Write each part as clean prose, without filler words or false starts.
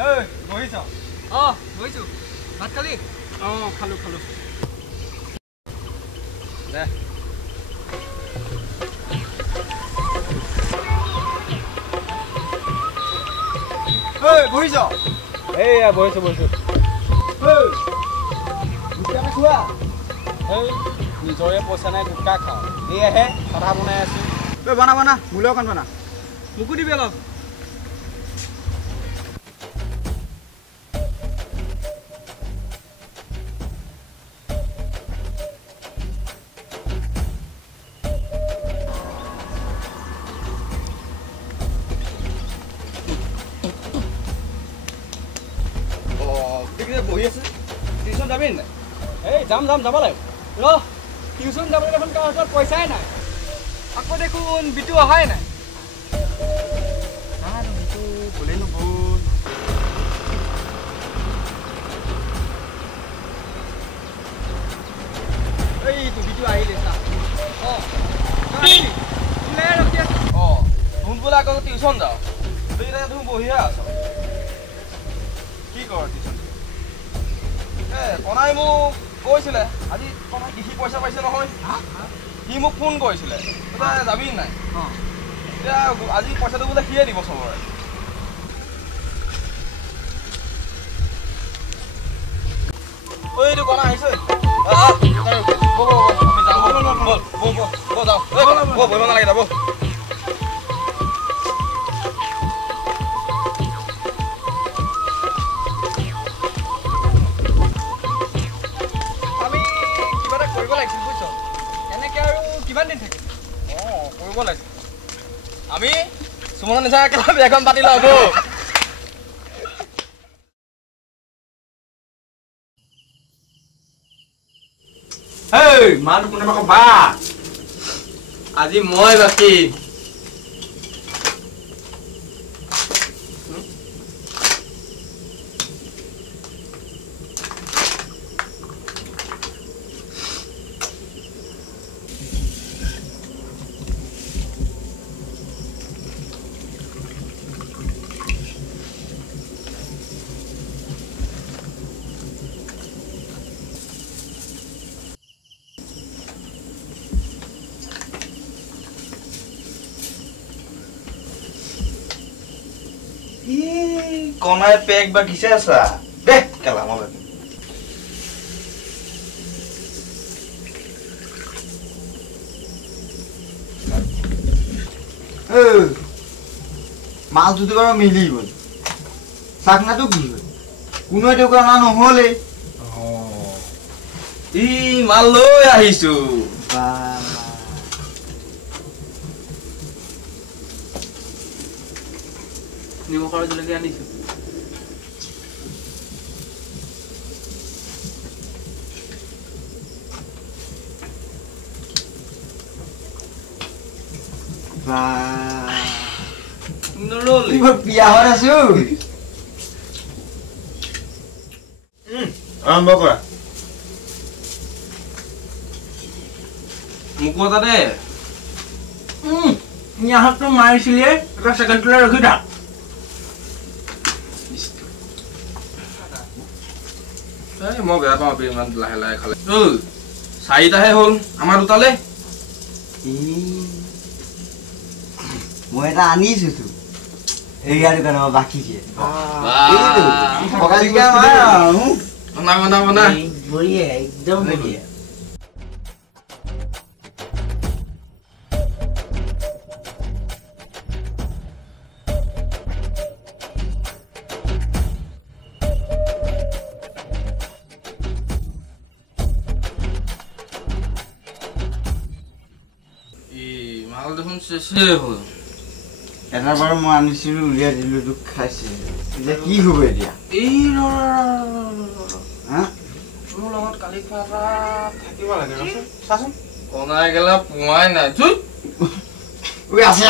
এই বহিছ বহিছো ভাত খালি খালো দে এই বহিছ এইয়া বহিছো খোৱা এই নিজৰে পইচা নাই গুটকা খাওঁ এয়াহে কথা বনাই আছো বনা মোলৈ অকণ বনা মোকো দিবি অলপ বহি আছে টিউচন যাবি নাই এই যাম যাব লাগিব টিউচন যাবলৈ দেখোন তাৰ হাতত পইচাই নাই আকৌ দেখোন বিটু অহাই নাই বিটু ক'লেই নগ'ল এইটো বিটু আহিলে চা ৰখি আছ তুমি বোলে আকৌ টিউচন যাওঁ তুমি বহিয়ে আছ কি কৰ টিউচন কণাই মোক কৈছিলে আজি কণাই কৃষি পইচা পাইছে নহয় সি মোক ফোন কৰিছিলে যাবি নাই এতিয়া আজি পইচাটো বোলে সিয়ে দিব চবৰে এইটো কণা আহিছে বহিব নালাগে যাব আমি সুমনৰ নিচিনা একেলগে বিয়াখন পাতি লওঁ মাল কোনে বা আজি মই বাকী কণাই পেক বা কিছে আছা দে কেলা মই মাছ দুটো বাৰু মিলি গ'ল চাকনাটো কি হ'ল কোনো এইটো অনা নহ'লে ই মাল লৈ আহিছো নিমখ আৰু জলকীয়া আনিছো বিয়াহত আছো আৰম্ভ কৰা মোকো এটা দে ইয়াহতটো মাৰিছিলিয়ে এটা ছেকেণ্ডলৈ ৰখি থাক মই বেয়া পাওঁ ইমান লাহে লাহে খালে চাৰিটাহে হ'ল আমাৰ দুটালে মই এটা আনিছো এৰিয়া দোকানৰ বাকী দিয়ে একদম বঢ়িয়া মাল দেখোন শেষে হ'ল এটা বাৰু মই আনিছিলো উলিয়াই দিলো দুখ খাইছে এতিয়া কি হ'ব এতিয়া এই মোৰ লগত কালি খোৱা থাকিব লাগে চাচোন কণাই গেলা পোৱাই নাই আছে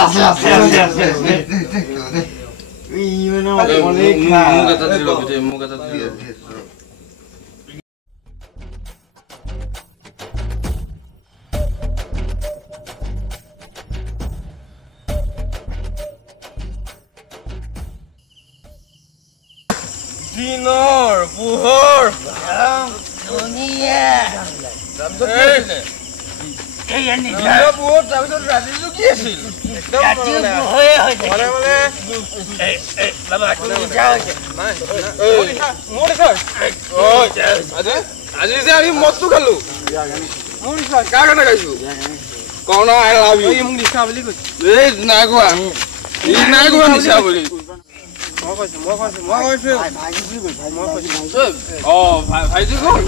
মোক এটা দিনৰ পোহৰ আজি যে আমি মদটো খালো কাৰ কাৰণে খাইছো কওনা আই লাভ ইউ মোক নিচা বুলি কৈছে এই নাই কোৱা নিচা বুলি ভাইজি কোন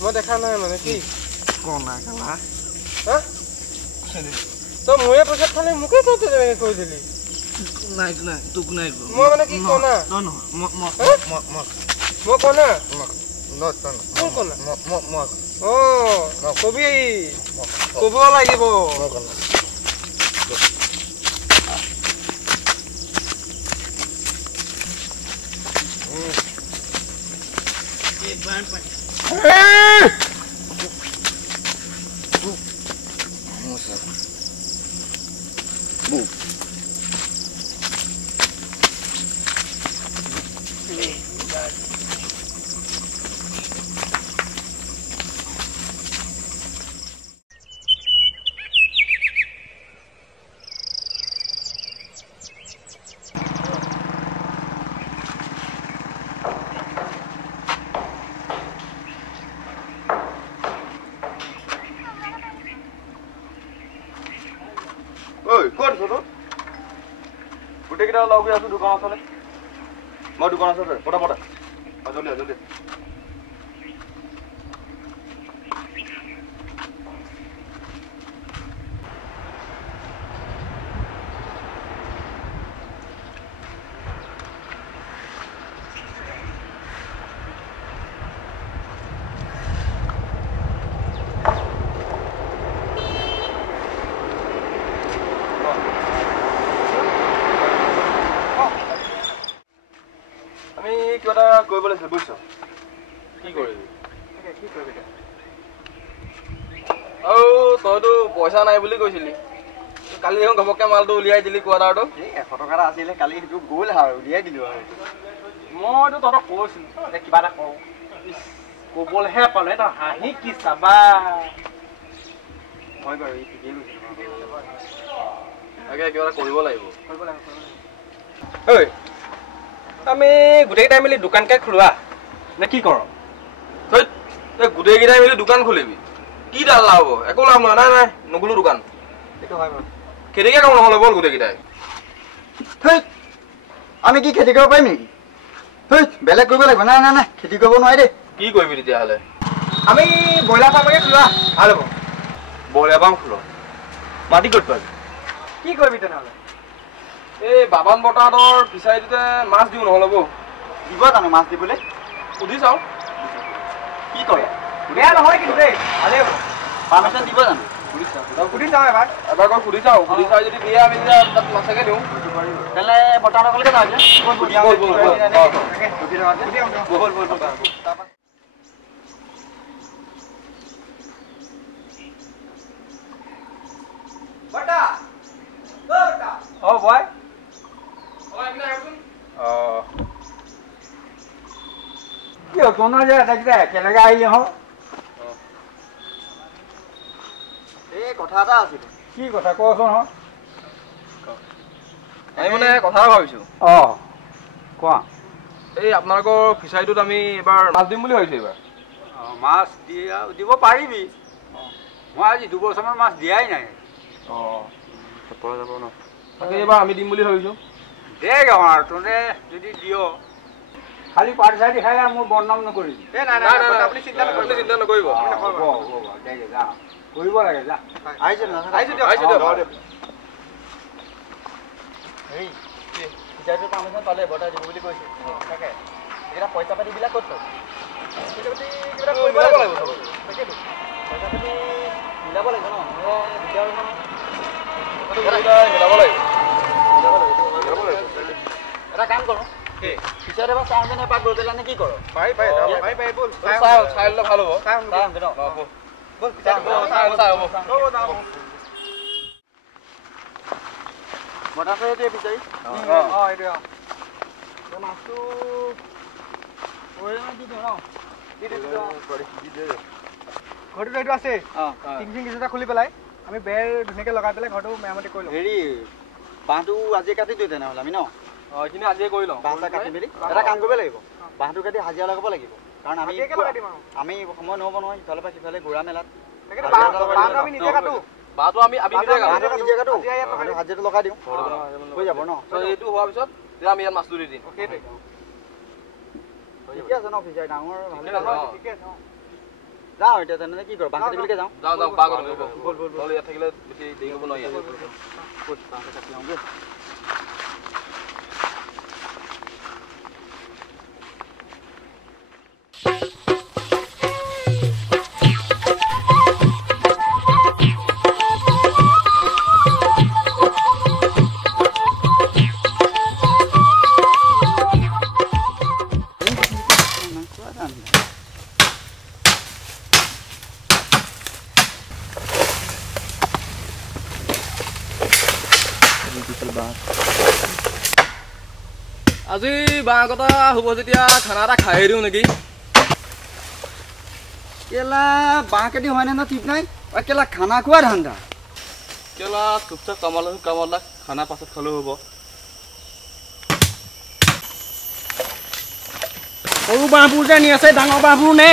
মই দেখা নাই মানে কি কনা খালা তো মোৰে পইচাত খালি মোকে তই তেনেকৈ কৈ দিলি নাই তোক নাই মই মানে কি কনা মই কনা কোন কনা কবি কব লাগিব গোটেইকেইটা লগ হৈ আছো দোকান ওচৰলৈ মই দোকান ওচৰতে পটা জলদি কিবা এটা কৰিব লাগিছিল বুজিছ কি কৰিবি আৰু তইতো পইচা নাই বুলি কৈছিলি কালি দেখোন ঘপককে মালটো উলিয়াই দিলি কোৱাৰ্টাৰটো 100 টকা এটা আছিলে কালি সেইটো গ'ল আৰু উলিয়াই দিলো আৰু মইতো তহঁতক কৈছিলো কিবা এটা কওঁ ক'বলৈহে পালো এটা হাঁহি কি চাবা হয় বাৰু ঠিকেই কৈছিলো তাকে কিবা এটা কৰিব লাগিব ঐ আমি গোটেইকেইটাই মিলি দোকানকে খোলোৱা নে কি কৰ গোটেইকেইটাই মিলি দোকান খুলিবি কি ডাল লাভ হ'ব একো লাভ নহয় নাই নগলো দোকান সেইটো হয় বাৰু খেতিকে কাম নহ'লে ব'ল গোটেইকেইটাই আমি কি খেতি কৰিব পাৰিম নেকি বেলেগ কৰিব লাগিব নাই খেতি কৰিব নোৱাৰি দেই কি কৰিবি তেতিয়াহ'লে আমি ব্ৰইলাৰ ফাৰ্মকে খোলোৱা ভাল হ'ব ব্ৰইলাৰ ফাৰ্ম খোল মাটি ক'ত পাবি কি কৰিবি তেনেহ'লে এই বাবান বৰ্তাহঁতৰ ফিচাৰীটোতে মাছ দিওঁ নহ'লে বৌ দিব জানো মাছ দিবলৈ সুধি চাওঁ কি কৰে বেয়া নহয় কিন্তু দেই ভালেই হ'ব পাৰ্মিশ্যন দিব জানো সুধি চাওঁ এবাৰ গৈ সুধি চাওঁ যদি দিয়ে আমি তাত মাছকে দিওঁ তেতিয়াহ'লে বৰ্তাহঁতকলৈকে যাওঁ বয় কি কোনো যে একেলগে আহিলে হ এই কথা এটা আছিল কি কথা কচোন আমি মানে কথা এটা ভাবিছো কোৱা এই আপোনালোকৰ ফিচাৰীটোত আমি এবাৰ মাছ দিম বুলি ভাবিছো এইবাৰ মাছ দিব পাৰিবি মই আজি 2 বছৰমান মাছ দিয়াই নাই পৰা যাব ন তাকে এইবাৰ আমি দিম বুলি ভাবিছো দে গাঁৱৰ তহঁতে যদি দিয় খালি পাৰ্টি খাই মোৰ বদনাম নকৰিবি আপুনি চিন্তা নকৰিব কৰিব লাগে যা আহিছে না আহিছে হেৰি টিচাৰটো পাৰ্মিশ্যন পালে বৰ্তাই দিব বুলি কৈছে তাকে এইকেইটা পইচা পাতিবিলাক ক'ত পাব পইচা পাতি কিবা কৰিব লাগিব তাকেতো পইচা পাতি মিলাব লাগিব ন দিগদাৰ মিলাব লাগিব এটা কাম কৰোঁ টিচাৰ এবাৰ চাওঁজনে এপাক গৈ পেলাই নে কি কৰোঁ পাৰি ব'ল চাই ল'লে ভাল হ'ব চাই আহোঁগৈ ন ব'ল মতাটো এইটোৱে বিচাৰি এইটোৱে মাছটো দি দিওঁ ন ঘৰটো এইটো আছে টিং চিং কিছুটা খুলি পেলাই আমি বেৰ ধুনীয়াকৈ লগাই পেলাই ঘৰটো মেৰামতি কৰি লওঁ হেৰি বাঁহটো আজিয়ে কাটি দিওঁ তেনেহ'লে আমি ন এইখিনি আজিয়ে কৰি লওঁ বাঁহটা কাটি মেলি এটা কাম কৰিব লাগিব বাঁহটো কাটি হাজিৰা লগাব লাগিব কাৰণ আমি সময় নহ'ব নহয় ইফালৰ পৰা সিফালে ঘূৰা মেলাত আমি নিজে কাটো বাঁহটো আমি নিজে কাটো হাজিৰাটো লগাই দিওঁ হৈ যাব ন এইটো হোৱাৰ পিছত আমি ইয়াত মাছটো দি দিম সেইটোৱে ঠিকে আছে ন ফিচাৰ ডাঙৰ ভালে ঠিকে আছে যাওঁ এতিয়া তেনেহ'লে কি কৰোঁ বাঁহ কাটিবলৈকে যাওঁ বাঁহ কাটিব ব'ল ইয়াত থাকিলে বেছি দেৰি কৰিব নোৱাৰি ক'ত বাঁহ কাটি লওঁগৈ আজি বাঁহ কটা হ'ব যেতিয়া খানা এটা খাই দিওঁ নেকি কেলা বাঁহ কাটি হয়নে ন ঠিক নাই কেলা খানা খোৱা ধান্দা কেলা চুপচাপ কামালা খানা পাছত খালেও হ'ব সৰু বাঁহবোৰ যে নি আছে ডাঙৰ বাঁহবোৰ নে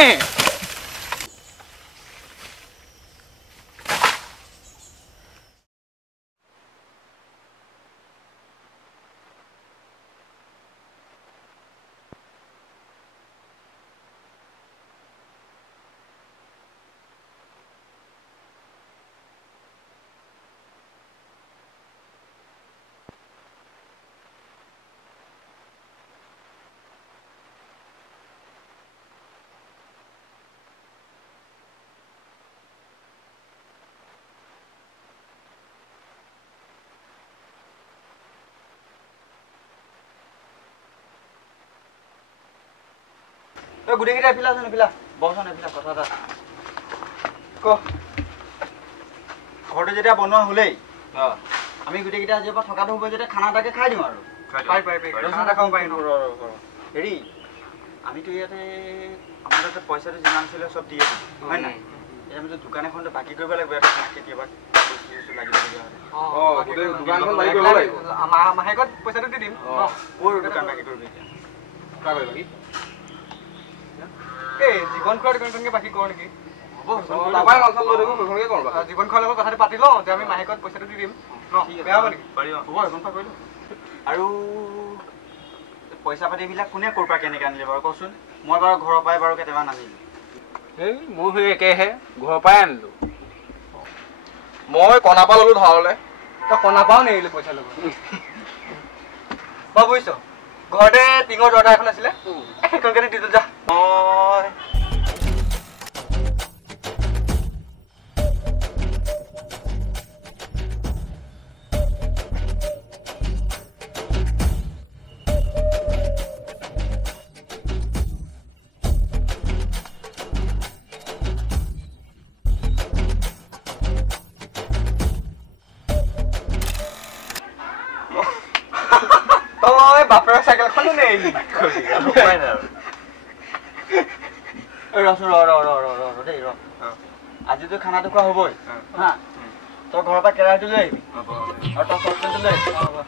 গোটেইকেইটা এফিলা আছে নেফিলা বহচোন এফিলা কথা এটা ক ঘৰটো যেতিয়া বনোৱা হ'লেই আমি গোটেইকেইটা আজিৰ পৰা থকাটো হ'ব যেতিয়া খানা এটাকে খাই দিওঁ আৰু হেৰি আমিতো ইয়াতে আমাৰ তাতে পইচাটো যিমান আছিলে চব দিয়ে দিম হয় নাই এতিয়া আমি দোকান এখনতে বাকী কৰিব লাগিব এটা কেতিয়াবা মাহেকত পইচাটো দি দিম ক'ৰ দোকান বাকী কৰিবি এতিয়া জীৱন খোৱাৰ দোকানখনকে বাকী কৰোঁ নেকি জীৱন খোৱাৰ লগত কথাটো পাতি লওঁ যে আমি মাহেকত পইচাটো দি দিম বেয়া হ'ব নেকি হ'ব এখন পৰা কৰিলোঁ আৰু পইচা পাতিবিলাক কোনে ক'ৰ পৰা কেনেকৈ আনিলে বাৰু কচোন মই বাৰু ঘৰৰ পৰাই বাৰু কেইটামান আনিলোঁ এই মোৰ সেই একেহে ঘৰৰ পৰাই আনিলোঁ মই কণা পৰা ল'লোঁ ধাৰলৈ তই কণা পৰাও নেৰিলোঁ পইচা ল'ব মই বুজিছ ঘৰতে টিঙৰ দৰজা এখন আছিলে সেইখনকে দি দিলোঁ যা বাপেৰ চাইকেলখনো নেই দেই আজিতো খানাটো খোৱা হ'বই হা তই ঘৰৰ পৰা কেৰাহীটো লৈ আহিবি আৰু তই চচপেনটো লৈ আহিবি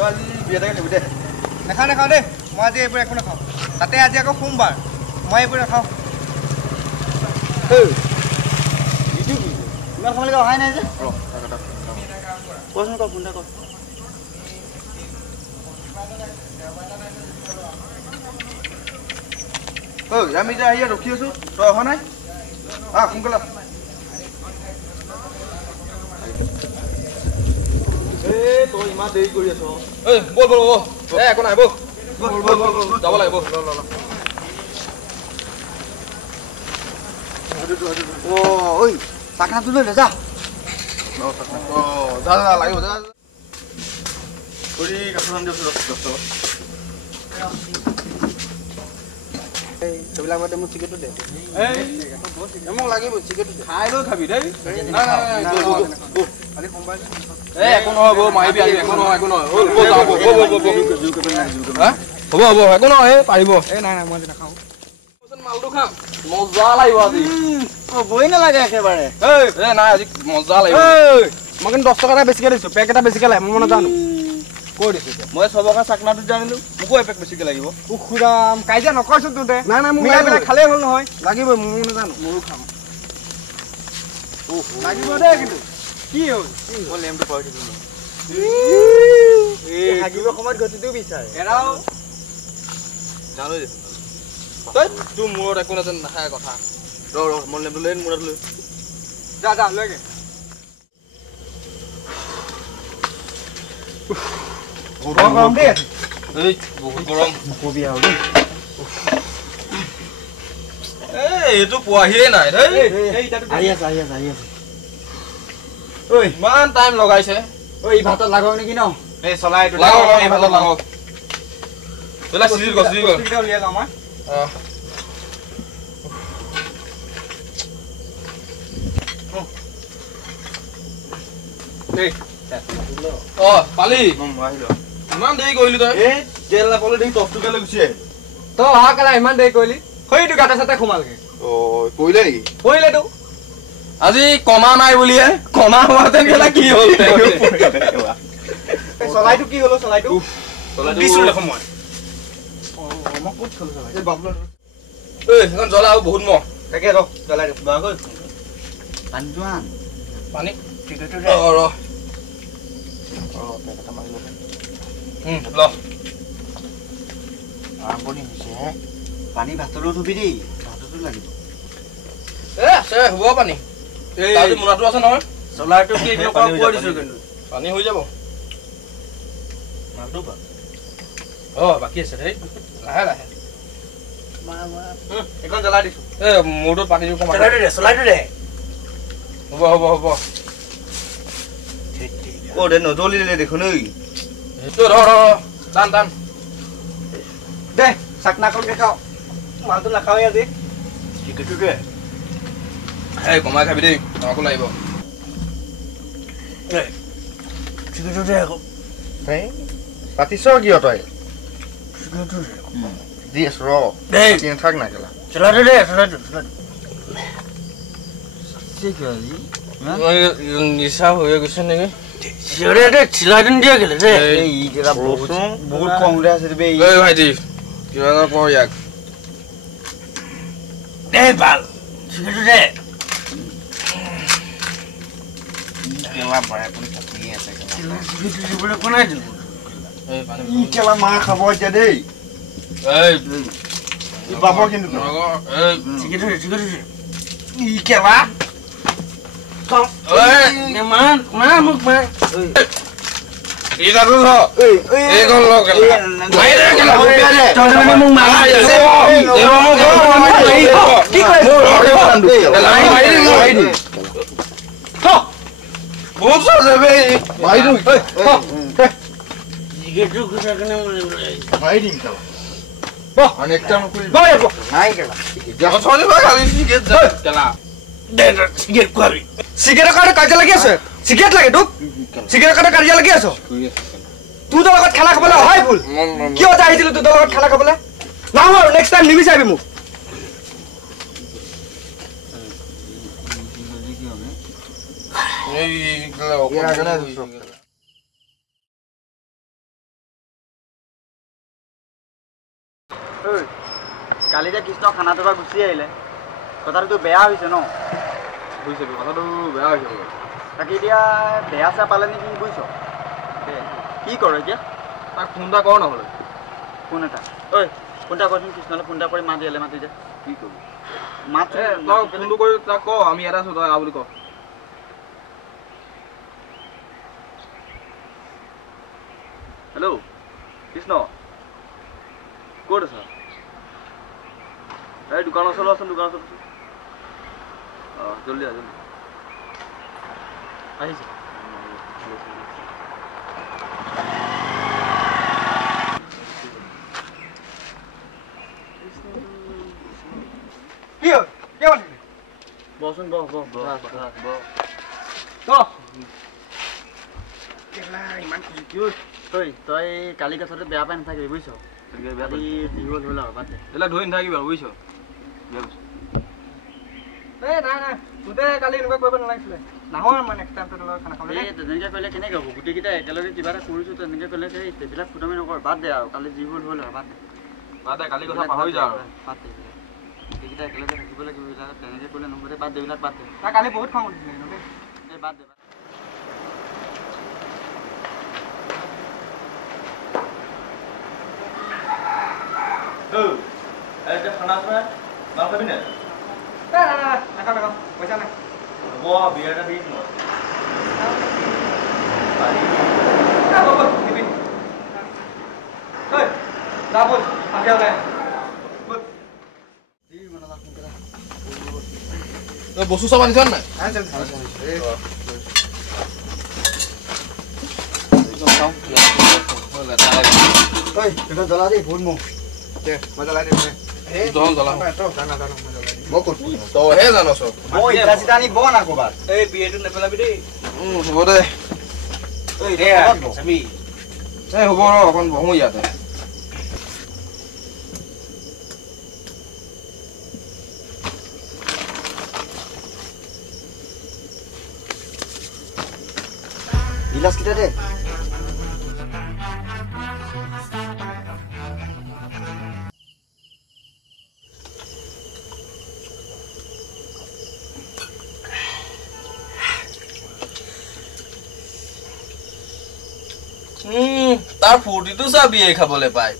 আজি বিয়া এটাকে খাবি দে নাখাওঁ দেই মই আজি এইবোৰ একো নাখাওঁ তাতে আজি আকৌ সোমবাৰ মই এইবোৰ নাখাওঁ ইমান সময়লৈকে অহাই নাই যে কচোন ক ফোন এটা কৰ ঐ আমি যে আহি ৰখি আছো তই অহা নাই সোনকালে তই ইমান দেৰি কৰি আছ বল একো নাই বল যাব লাগিব ঐ চাকনাটো লৈ যা লাগিব যা সেইবিলাক বাদে মোক চিকেটটো দে মোক লাগিব চিকেটটো খাই লৈ খাবি দেই একো নহ'ব মাৰিবি আজি একো নহয় হ'ব একো নহয় পাৰিব নাই মই নাখাওঁ মালটো খাম মজা লাগিব আজি বই নালাগে একেবাৰে নাই আজি মজা লাগিব মই কিন্তু 10 টকা এটা বেছিকে দিছো পেক এটা বেছিকে লাগে মই নাজানো কৈ দিছো মই চবকে চাকনাটো জানিলো মোকো এপেক বেছিকে লাগিব খুৰাম কাইজা নকৰছো তোতে নাই মোক মিলাই পেলাই খালে হ'ল নহয় লাগিব মই নাজানো মোৰো খাম লাগিব দে কিন্তু কি হ'ল মই লেমটো পাই দিছো এই হাগিব সময়ত গতিটো বিচাৰে এৰাও জানো দে তই তোৰ মূৰত একো নাথাকে কথা ৰ মই লেমটো লৈ মূৰত লৈ যা লৈগে গৰম দে এই বহুত গৰম কবি আৰু দেই এইটো পোৱাহিয়ে নাই আহি আছে ঐ ইমান টাইম লগাইছে ঐ ভাতত লাগক নেকি ন এই চলাই এইটো এই ভাতত লাগক তোলা চিজিল গছ উলিয়াই লওঁ মই পালি ইমান দেৰি কৰিলি তই তেল নাপালে দেখি টপটোকে লৈ গুচি তই অহা কেলা ইমান দেৰি কৰিলি সেইটো গাতে চাতে সোমালগে পৰিলে নেকি পৰিলেতো আজি কমা নাই বুলিয়ে কমা হোৱাতেন কেলা কি হ'ল চলাইটো কি হলো চলাইটো দিছো দেখোন মই মই ক'ত থলো চলাই এই বাবুল সেইখন জ্বলা আৰু বহুত মহ তাকে ৰ জ্বলাই দিওঁ বাগৈ পানী যোৱান পানী আৰম্ভণি হৈছে পানী ভাতলৈ ধুবি দেই ভাততো লাগিব আছে হ'ব পানী মোনাটো আছে নহয় চলাৰটো কি কৈ দিছো কিন্তু পানী হৈ যাব মালটো পা বাকী আছে দেই লাহে লাহে এখন জ্বলাই দিছো মোৰটোত পানীটো কমাই চলাইটো দে হ'ব দে নজ্বলিলে দেখোন ঐ সেইটো টান দে চাকনাকনকে খাওঁ মালটো নাখাওঁৱে আজি কমাই খাবি দেই আমাকো লাগিব পাতিছ কিয় তই দি আছো ৰ থাক না কেলা চলাটো দে নিচা হৈ গৈছে নেকি বহুত কম দে আছে ভাইটি কিবা এটা কৰ ইয়াক ভাল মাৰ খাব এতিয়া দেই বাবৰ কিন্তু চিগাৰেটৰ কাৰণে কাজিয়া লাগি আছে চিগাৰেট লাগে তোক চিগাৰেটৰ কাৰণে কাজিয়া লাগি আছ তোৰ লগত খানা খাবলৈ অহাই ভুল কিয় আহিছিলো তোৰ লগত খানা খাবলৈ নাহো আৰু নেক্সট টাইম নিবিচাৰিবি মোক কালি যে কৃষ্ণ খানাটোৰ পৰা গুচি আহিলে কথাটোতো বেয়া হৈছে ন বুজিছে কথাটো বেয়া হৈছে তাকে এতিয়া বেয়া চেয়া পালে নেকি বুজিছ কি কৰ এতিয়া তাক ফোন এটা কৰ নহ'লে ফোন এটা ঐ ফোন এটা কৰচোন কৃষ্ণলৈ ফোন এটা কৰি মাত দিলে মাতি দে কি কৰিবি মাত তই ফোনটো কৰি তাক ক আমি ইয়াতে আছোঁ তই আহ বুলি ক হেল্ল' কৃষ্ণ ক'ত আছা এই দোকানৰ ওচৰত আছোন দোকানৰ ওচৰত অঁ জলদি আহ জলদি আহিছে কি হ'ল কি হ'ল বচোন বহ বহ বহ ইমান কি তই কালি কথাটো বেয়া পাই নাথাকিবি বুজিছ কালি যি হ'ল হ'ল আৰু বাদ দে এইবিলাক ধৰি নাথাকিবি আৰু বুজিছ নাই নাই গোটেই কালি এনেকুৱা কৰিব নালাগিছিলে নাহৰ মই নেক্সট টাইম তোৰ খানা খাবলৈ তেনেকৈ কৰিলে কেনেকৈ হ'ব গোটেইকেইটা একেলগে কিবা এটা কৰিছোঁ তেনেকৈ কৰিলে সেই সেইবিলাক ফুটামি নকৰ বাদ দে আৰু কালি যি হ'ল হ'ল আৰু বাদ দে কালি কথা পাহৰি যা আৰু বাদ দে গোটেইকেইটা একেলগে থাকিব লাগিব এইবিলাক তেনেকৈ কৰিলে নহ'ব দে বাদ দে এইবিলাক বাদ দে তাৰ কালি বহুত খং উঠিছিলে দেই এই বাদ দে এটা খানা খানা না খাবি না না না না নাখাও নাখাও পয়সা নাই ও বিয়াটা দিন না না বাবা দিবি ওই যা বল আগে আগে বল দি মনা লাগুন করা তই বস্তু সব আনিছ নাই হ্যাঁ চল এই ওই এটা জ্বলা দে ভুল মো দে মজা লাগে দে জ্বলা জ্বলা মই ক'ত তইহে জানছ মই ইটা চিটা আনি বন আকৌ বাদ এই বিয়েটো নেপেলাবি দেই হ'ব দে এই দে আমি এই হ'ব ৰ অকণ বহো ইয়াতে গিলাস কিটা দে তাৰ ফুৰ্তিটো চাবি এই খাবলৈ পাই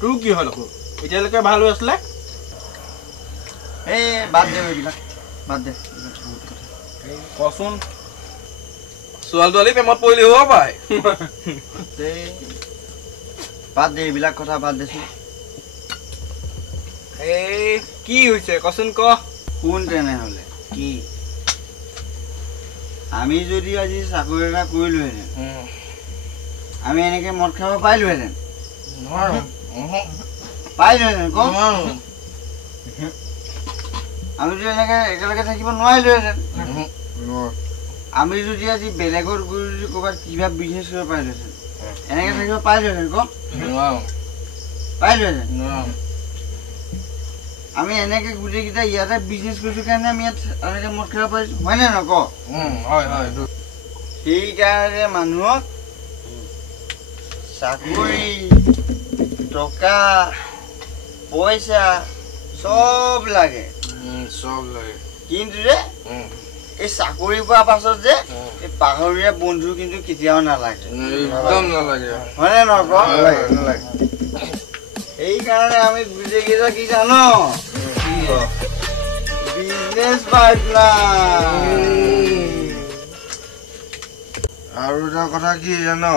তোৰ কি হ'ল আকৌ এতিয়ালৈকে ভাল হৈ আছিলে এই বাদ দে এইবিলাক বাদ দে কচোন ছোৱালী তোৱালী প্ৰেমত পৰিলি হ'ব পাই বাদ দে এইবিলাক কথা বাদ দেচোন এই কি হৈছে কচোন ক কোন তেনেহ'লে কি আমি যদি আজি চাকৰি এটা কৰিলোহেঁতেন আমি এনেকে মদ খাব পাৰিলোহেঁতেন পাৰিলোহেঁতেন ক আমি যদি এনেকে একেলগে থাকিব নোৱাৰিলোহেঁতেন আমি যদি আজি বেলেগত গৈ যদি ক'ৰবাত কিবা বিজনেছ কৰিব পাৰিলোহেঁতেন এনেকে থাকিব পাৰিলোহেঁতেন ক পাৰিলোহেঁতেন আমি এনেকে গোটেইকেইটা ইয়াতে বিজনেছ কৰিছোঁ কাৰণে আমি ইয়াত এনেকে মদ খাব পাৰিছোঁ হয়নে নক সেইকাৰণে মানুহক চাকৰি টকা পইচা চব লাগে কিন্তু যে এই চাকৰি পোৱাৰ পাছত যে এই পাহৰীয়া বন্ধু কিন্তু কেতিয়াও নালাগে হয়নে নক সেইকাৰণে আমি গোটেইকেইটা কি জানো বিজনেছ পাৰ্টনাৰ আৰু এটা কথা কি জানো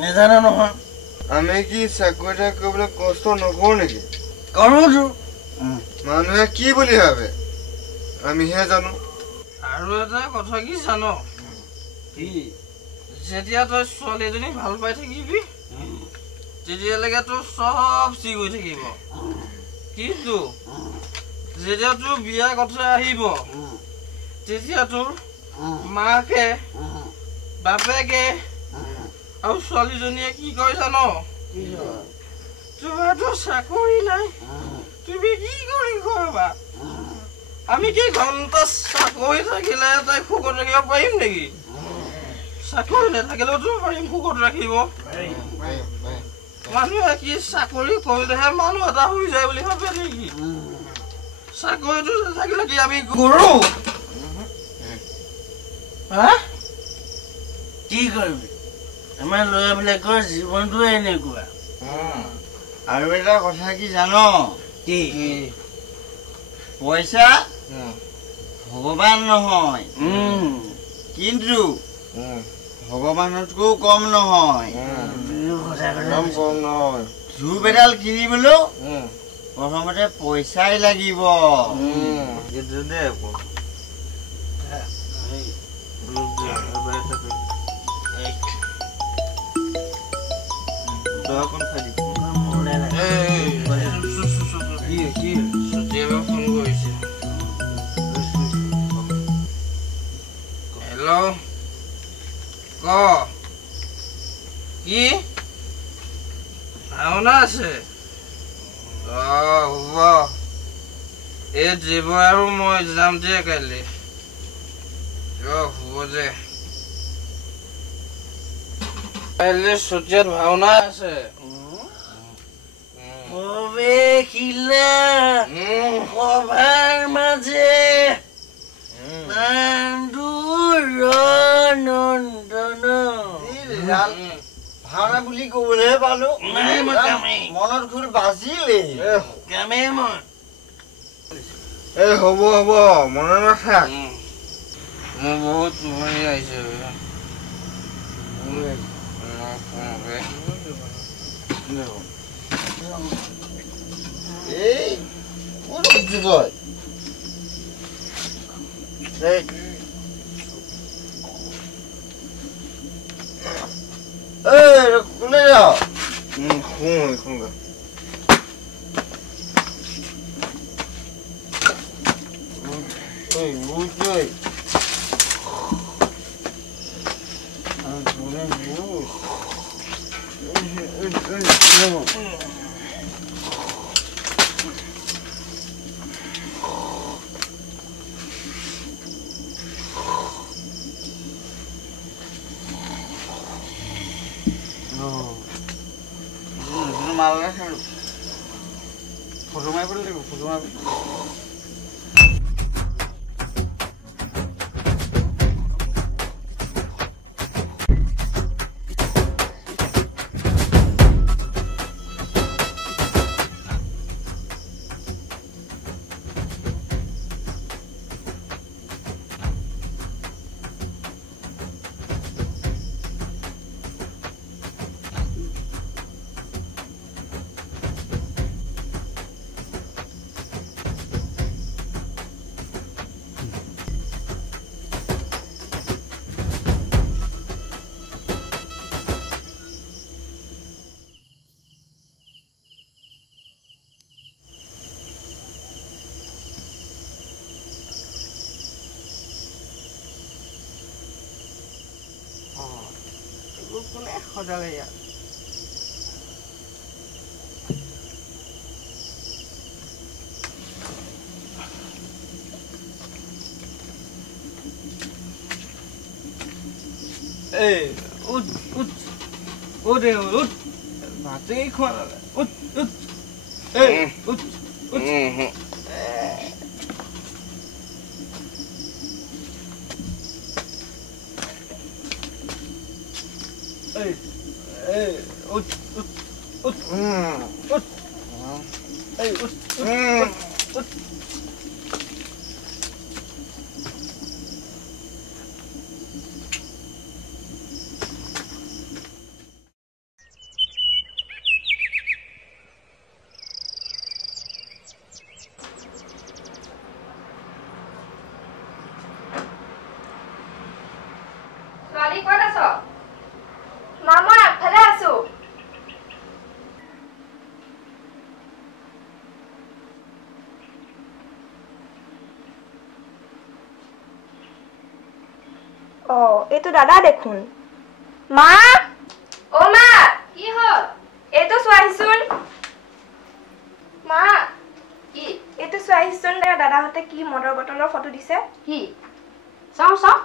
নেজানো নহয় আমি কি চাকৰি এটা কৰিবলৈ কষ্ট নকৰো নেকি কৰোঁতো মানুহে কি বুলি ভাবে আমিহে জানো আৰু এটা কথা কি জান কি যেতিয়া তই ছোৱালী এজনী ভাল পাই থাকিবি তেতিয়ালৈকে তোৰ চব চি গৈ থাকিব কিন্তু যেতিয়া তোৰ বিয়া কথা আহিব তেতিয়া তোৰ মাকে বাপেকে আৰু ছোৱালীজনীয়ে কি কয় জান তোমাৰতো চাকৰি নাই তুমি কি কৰি খোৱাবা আমি কি ঘণ্টা চাকৰি থাকিলে তাই সুখত থাকিব পাৰিম নেকি চাকৰি নাথাকিলেওতো পাৰিম সুখত ৰাখিব মানুহে কি চাকৰি কৰিলেহে মানুহ এটা হৈ যায় বুলি ভাবে নেকি চাকৰিটো নাথাকিলে কি আমি গৰু কি কৰিবি আমাৰ ল'ৰাবিলাকৰ জীৱনটো এনেকুৱা আৰু এটা কথা কি জান কি পইচা ভগৱান নহয় কিন্তু ভগৱানতকৈও কম নহয় কম নহয় ধূপ এডাল কিনিবলৈও প্ৰথমতে পইচাই লাগিব হেল্ল' ক কি ভাওনা আছে হ'ব এই জীৱ আৰু মই যাম যে কাইলৈ হ'ব যে কাইলৈ চতিয়াত ভাওনা আছে সভাৰ মাজে ভাওনা বুলি কবলৈহে পালো মনত খুব বাজিলেই হ'ব হ'ব মনত নাথাক মোৰ বহুত টোপনি আহিছে এই কোন তই কোনে যাও শুনগা ফটো মাৰিব লাগিব ফটো মাৰিব কোনে সজালে ইয়াত ভাতেই খোৱা ছোৱালী ক'ত আছ? মা মই আগফালে আছো। এইটো দাদা দেখোন। মা অ মা কি হ'ল? এইটো চোৱাহিচোন। মা কি? এইটো চোৱাহিচোন দাদাহঁতে কি মদৰ বটলৰ ফটো দিছে। কি চাওঁ চাওঁ।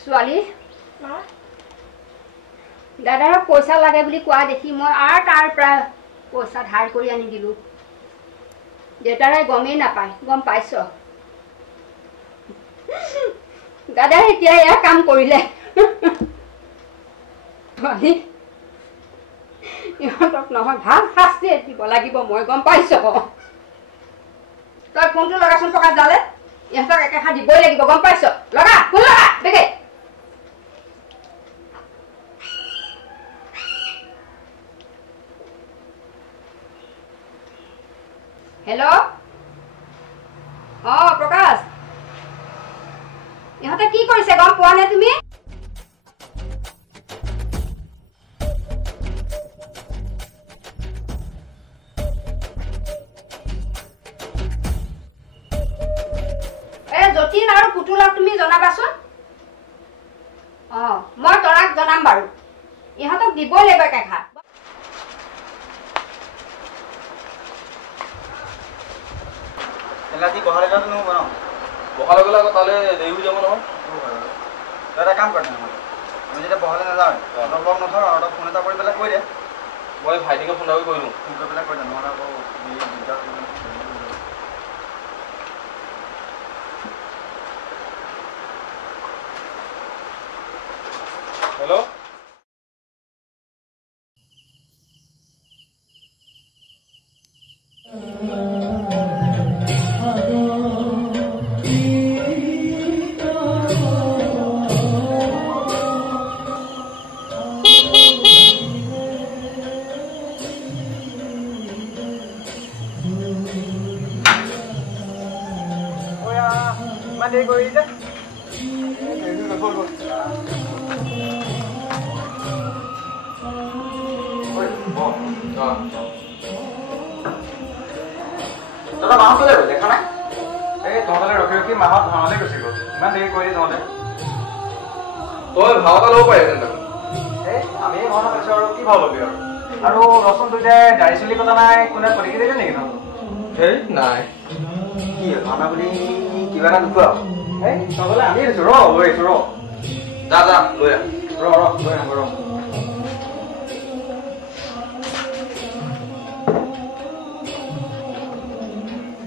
ছোৱালী দাদাৰ পইচা লাগে বুলি কোৱা দেখি মই আৰু তাৰ পৰা পইচা ধাৰ কৰি আনি দিলোঁ দেউতাৰাই গমেই নাপায় গম পাইছ দাদাই এতিয়া এয়া কাম কৰিলে ছোৱালী ইহঁতক নহয় ভাল শাস্তি দিব লাগিব মই গম পাইছ তই ফোনটো লগাচোন প্ৰকাশ দালে ইহঁতক একেষাৰ দিবই লাগিব গম পাইছ লগা ফোন লগা দেখে হেল্ল' প্ৰকাশ ইহঁতে কি কৰিছে গম পোৱা নে তুমি যতীন আৰু পুতুলক তুমি জনাবাচোন মই তৰাক জনাম বাৰু ইহঁতক দিবই লাগিব একেষাৰ এলাজি বহালে যাওঁতে নহ'ব ন বহালে গ'লে আকৌ তালৈ দেৰি হৈ যাব নহয় তই এটা কাম কৰ তেনেহ'লে আমি যেতিয়া বহালে নাযাওঁ অলপ লগ নথওঁ আৰু তই ফোন এটা কৰি পেলাই কৈ দে মই ভাইটিকে ফোন এটা কৰি দিওঁ ফোন কৰি পেলাই কৈ দে নহ'লে আকৌ হেল্ল' ইমান দেৰি কৰি যে দাদা মাহত কেলে গ'ল দেখা নাই এই তহঁতলৈ ৰখি ৰখি মাহত ভাওনালৈ গুচি গ'ল ইমান দেৰি কৰিলি তহঁতে তই ভাও এটা ল'ব পাৰি তেন্তে এই আমি ভাওনা পাইছোঁ আৰু কি ভাও ল'বি আৰু ৰচোন তই এতিয়া গাড়ী চলি কথা নাই কোনে পলিকি দিলে নেকি তহঁত সেই নাই কি ভাওনা বুলি কিবা এটা নোপোৱা এই তহঁতলৈ আনি দিছোঁ লৈ আহিছোঁ যা লৈ আহ লৈ আহ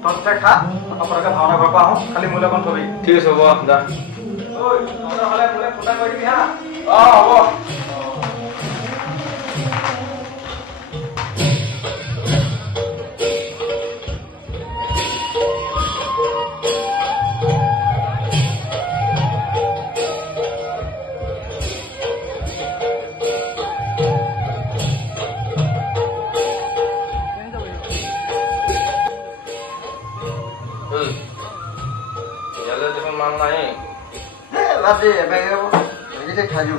তহঁতে খা পটককৈ ভাওনা ঘৰৰ পৰা আহোঁ খালি মোলৈ অকণ থবি ঠিক আছে হ'ব যা তহঁতে হ'লে মোলৈ ফোন এটা কৰি দিবি হা হ'ব মান নাই Lati, baik apa? Kita khaju.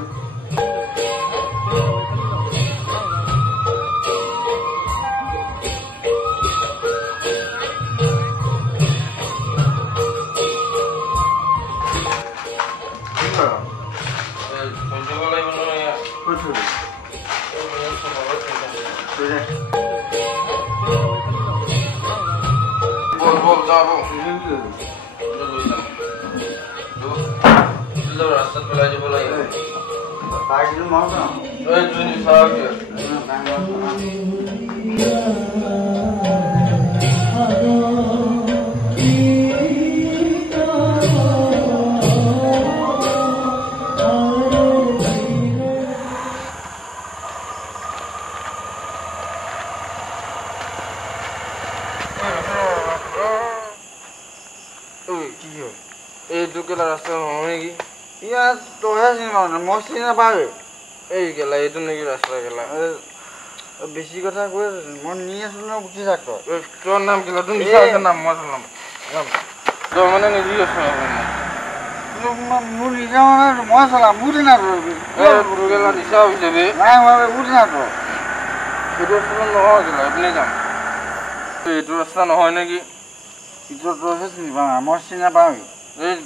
Rasa pelaj pelaj. Pagi dulu mau kan? Juni sahaja. Itu kita rasa mau lagi. Iya, tuh ya sih mau, mesti apa? Gila itu nih rasa gila. Besi kata gue, mau niat sudah bukti sakto. Tuh nam gila tuh bisa kan nam masalah. Tuh mana nih dia soalnya. Lu mau nih jangan masalah, budi nato. Buru gila bisa bisa be. Nah, mau budi nato. Itu sudah noh gila, ini jam. Itu rasa noh lagi. Itu tuh sih bang, mesti apa?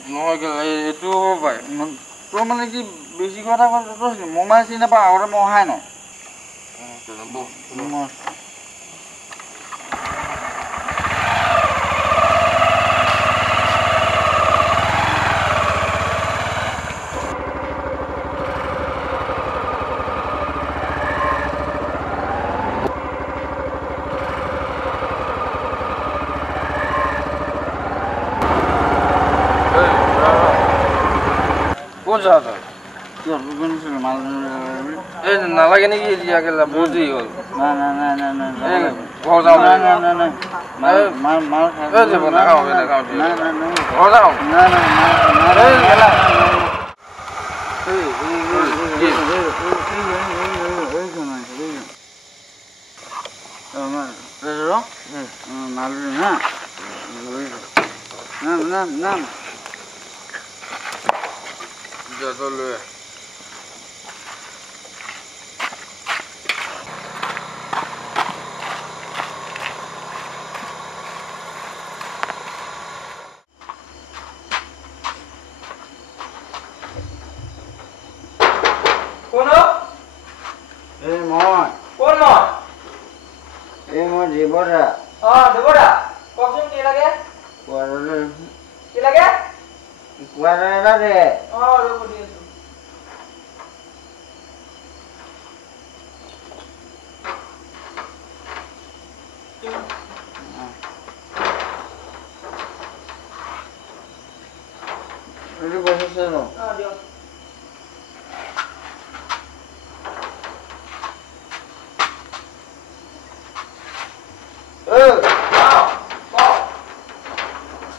Noh gila itu apa? Tuh mana sih besi kata gue terus mau masih apa? Orang mau hano. Mau. ক'ত যাৱ তই এই নালাগে নেকি এতিয়া কেলা বহুত দেৰি হ'ল ঘৰ যাওঁ লৈ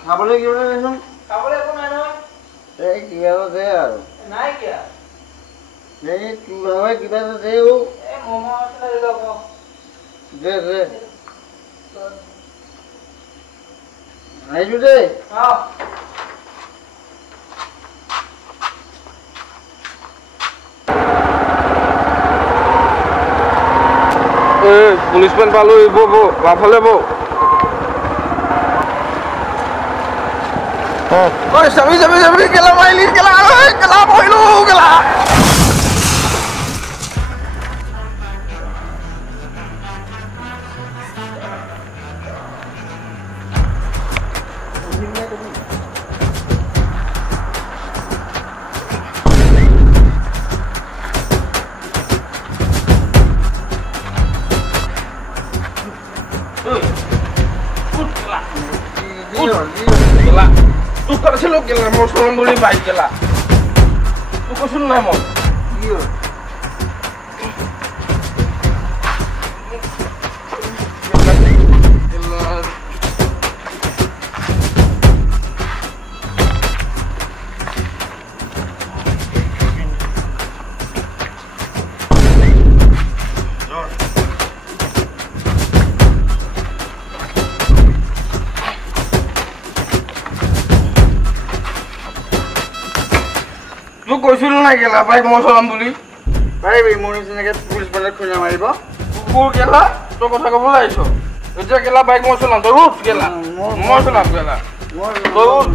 খাবলৈ কি বোলে দেচোন খাবলৈ একো নাই নহয় এই কিবা এটা দে আৰু নাই কিয়া এই তোৰ হয় কিবা এটা দে এই ম'ম' আছিলে লৈ যাব দে দে আহিছো দেই পুলিচমেন পালো বৌ বাফালে বৌ oi sabi kela mailin kela boilu kela tu kok sih lo kela mau suruh beli baik kela tu kok suruh nggak mau iya কৈছিল না গেলা বাইক মই চলাম বুলি পাৰিবি মোৰ নিচিনাকে পুলিচ পালে খুঁজা মাৰিব কুকুৰ গেলা তই কথা ক'বলৈ আহিছ এতিয়া গেলা বাইক মই চলাম তই উঠ গেলা মই চলাম গেলা তই উঠ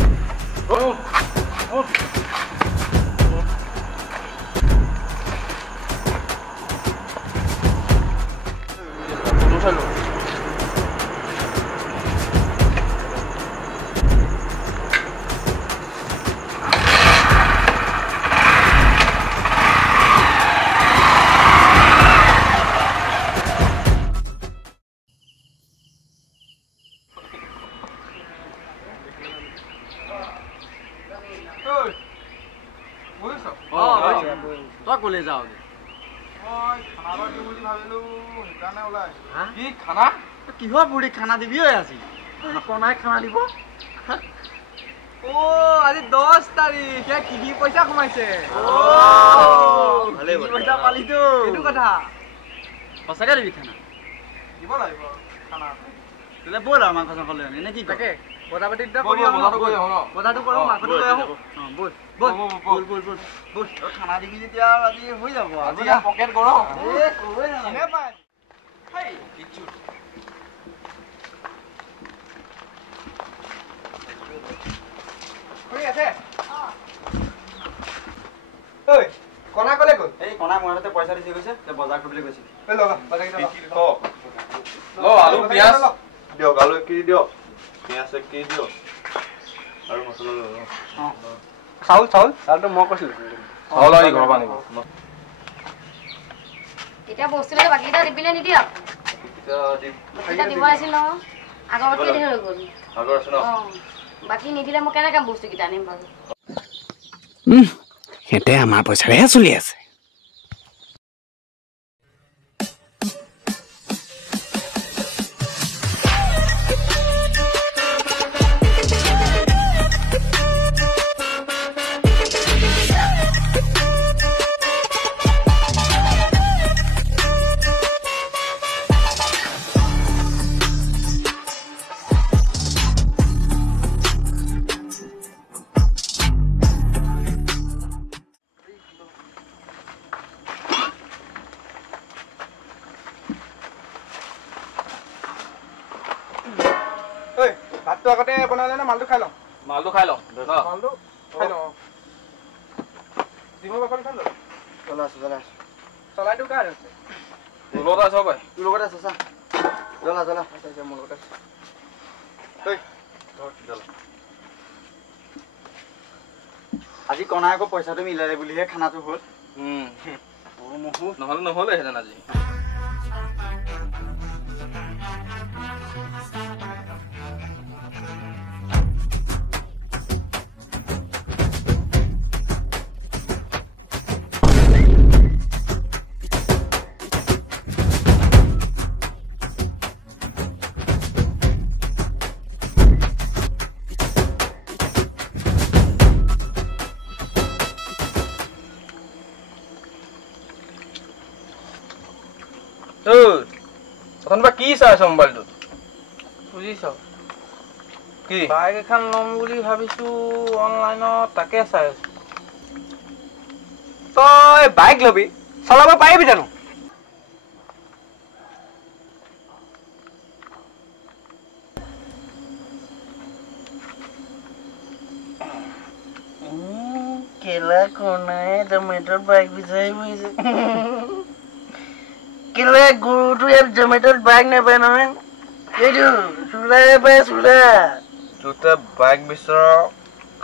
তই কলে যাওগে খানা কিহৰ বুঢ়ী খানা দিবি আজি নাই খানা দিব আজি 10 তাৰিখ কি পইচা সোমাইছে পইচা পালিতো এইটো কথা সঁচাকে দিবি খানা দিব লাগিব খানা তেলে বল আৰু মাংস চাংস লৈ আনি নে কি তাকে বজা পাতি বজাটো কৰো মাংসটো লৈ আহো বল খানা দিবি যেতিয়া আজি হৈ যাব আজি পকেট গৰম কণা কলে গ'ল এই কণা মোৰ হাততে পইচা দিছে গৈছে বজাৰ কৰিবলৈ গৈছে আলু পিঁয়াজ দিয়ক আলু 1 কেজি দিয়ক পিঁয়াজ 1 কেজি দিয়ক আৰু মছলা চাউলটো মই কৈছিলোঁ চাউল আনি ঘৰৰ পৰা আনিব এতিয়া বস্তুবিলাক বাকিটা দিবিনে নিদিয়ক বাকিটা দিব আছিল ন আগৰকে দি হৈ গ'ল আগৰ আছে ন বাকি নিদিলে মই কেনেকৈ বস্তুকেইটা আনিম বাৰু সিহঁতে আমাৰ পইচাৰেহে চলি আছে। ভাতটো আগতে বনালে না মালটো খাই লওঁ? মালটো খাই লওঁ। মালটো খাই লওঁ। ডিমৰ বাকলি খাই লওঁ। চলাই আছো। চলাইটো কাৰ আছে? তোৰ লগত আছে পাই। তোৰ লগত আছে চা। জ্বলা। আছে মোৰ লগত আছে। আজি কণাই আকৌ পইচাটো মিলালে বুলিহে খানাটো হ'ল। নহ'লে হেঁতেন আজি। বা কি চাই আছ মোবাইলটোত? বুজিছ কি বাইক এখন ল'ম বুলি ভাবিছো অনলাইনত, তাকে চাই আছো। তই বাইক ল'বি, চলাব পাৰিবি জানো? কেলা কোনাই জমেটৰ বাইক বিচাৰি ফুৰিছে। কেলে গুৰুটো ইয়াত জমেটত বাইক নাপায় নহয়। এইটো চোলাই পায় চোলা। তোতে বাইক বিচৰ,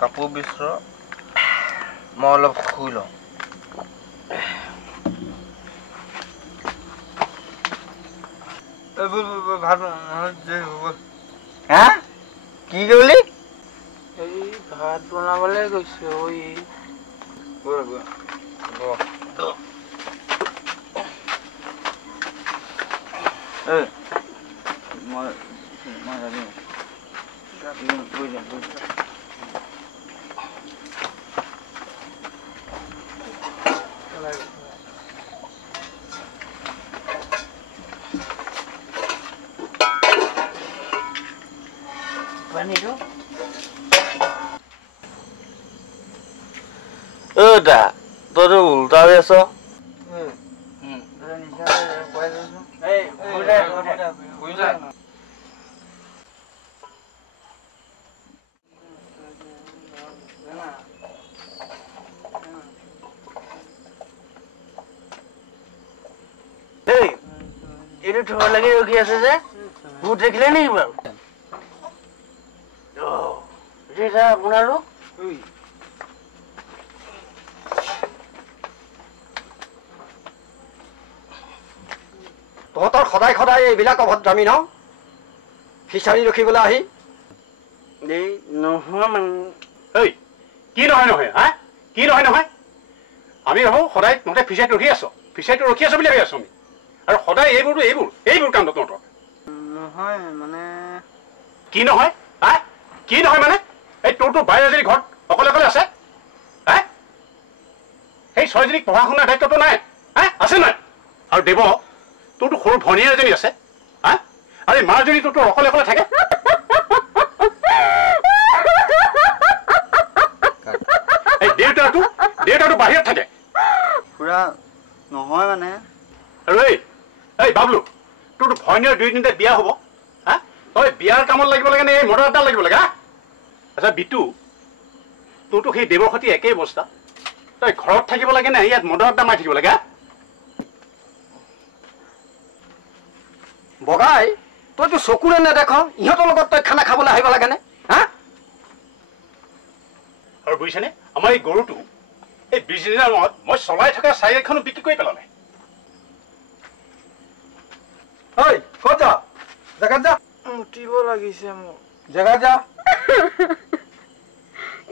কাপোৰ বিচৰ, মই অলপ শুই লওঁ। হা কি কৰিলি? এই ভাত বনাবলৈ গৈছে। পানীটো দা তইতো উল্টা হৈ আছ। এইটো থব লাগি ৰখি আছে যে ভূত দেখিলে নেকি বাৰু? আপোনালোক তহঁতৰ সদায় এইবিলাক অভদ্ৰামী ন? ফিচাৰী ৰখিবলৈ আহি এই নহয় মানে কি নহয় হা কি নহয় আমি ভাবো সদায় তহঁতে ফিচাৰীত ৰখি আছ বুলি ভাবি আছো আমি, আৰু সদায় এইবোৰ কাণ্ড তহঁতৰ নহয় মানে কি নহয় হা কি নহয় মানে এই তোৰতো বাইৰ যদি ঘৰত অকলে আছে হা, সেই ছয়জনীক পঢ়া শুনাৰ দায়িত্বটো নাই হা আছে নাই? আৰু দেৱ তোৰতো সৰু ভনীয়ে এজনী আছে হা, আৰু এই মাৰজনী তোৰতো অকলে থাকে। এই দেউতাটো বাহিৰত থাকে। পুৰা নহয় মানে আৰু এই বাবলু তোৰতো ভনীৰ 2-3টা বিয়া হ'ব হা, তই বিয়াৰ কামত লাগিব লাগে নে এই মদৰ আড্ডাত লাগিব লাগে হা? আচ্ছা বিটু তোৰতো সেই দেৱৰ সৈতে একেই অৱস্থা, তই ঘৰত থাকিব লাগে নে ইয়াত মদৰ আড্ডা মাৰি থাকিব লাগে? বগাই তইতো চকুৰে নেদেখ, ইহঁতৰ লগত তই খানা খাবলৈ আহিব লাগে নে হা? আৰু বুজিছেনে আমাৰ এই গৰুটো এই 20 দিনৰ মূৰত মই চলাই থকা চাইকেলখনো বিক্ৰী কৰি পেলালে। ক'ত যা? জেগাত যা। মুতিব লাগিছে মোৰ। জেগাত যা।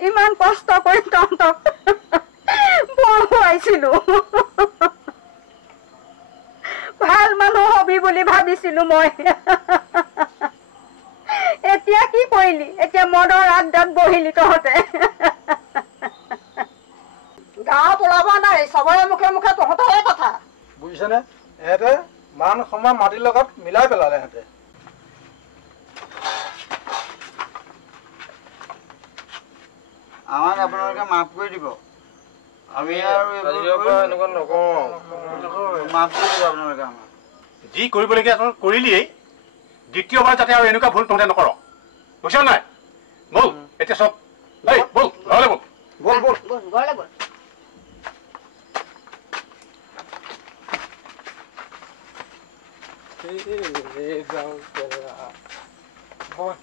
ইমান কষ্ট কৰি তহঁতক খুৱাইছিলো ভাল মানুহ হবি বুলি ভাবিছিলো মই এতিয়া কি কৰিলি এতিয়া মদৰ আড্ডাত বহিলি তহঁতে গাঁৱত ওলাব নাই চবৰে মুখে মুখে তহঁতৰে কথা বুজিছেনে এহেঁতে মান সন্মান মাটিৰ লগত মিলাই পেলালে এহেঁতে আমাক আপোনালোকে মাফ কৰি দিব আমি আৰু এনেকুৱা নকওঁ মাফ কৰি দিব আপোনালোকে আমাক যি কৰিবলগীয়া কৰিলিয়েই দ্বিতীয়বাৰ যাতে আৰু এনেকুৱা ভুল তহঁতে নকৰ বুজিছ নাই বল এতিয়া চব দেই বল ঘৰলৈ বল বল বল ঘৰলৈ বল এই গাঁও বল বল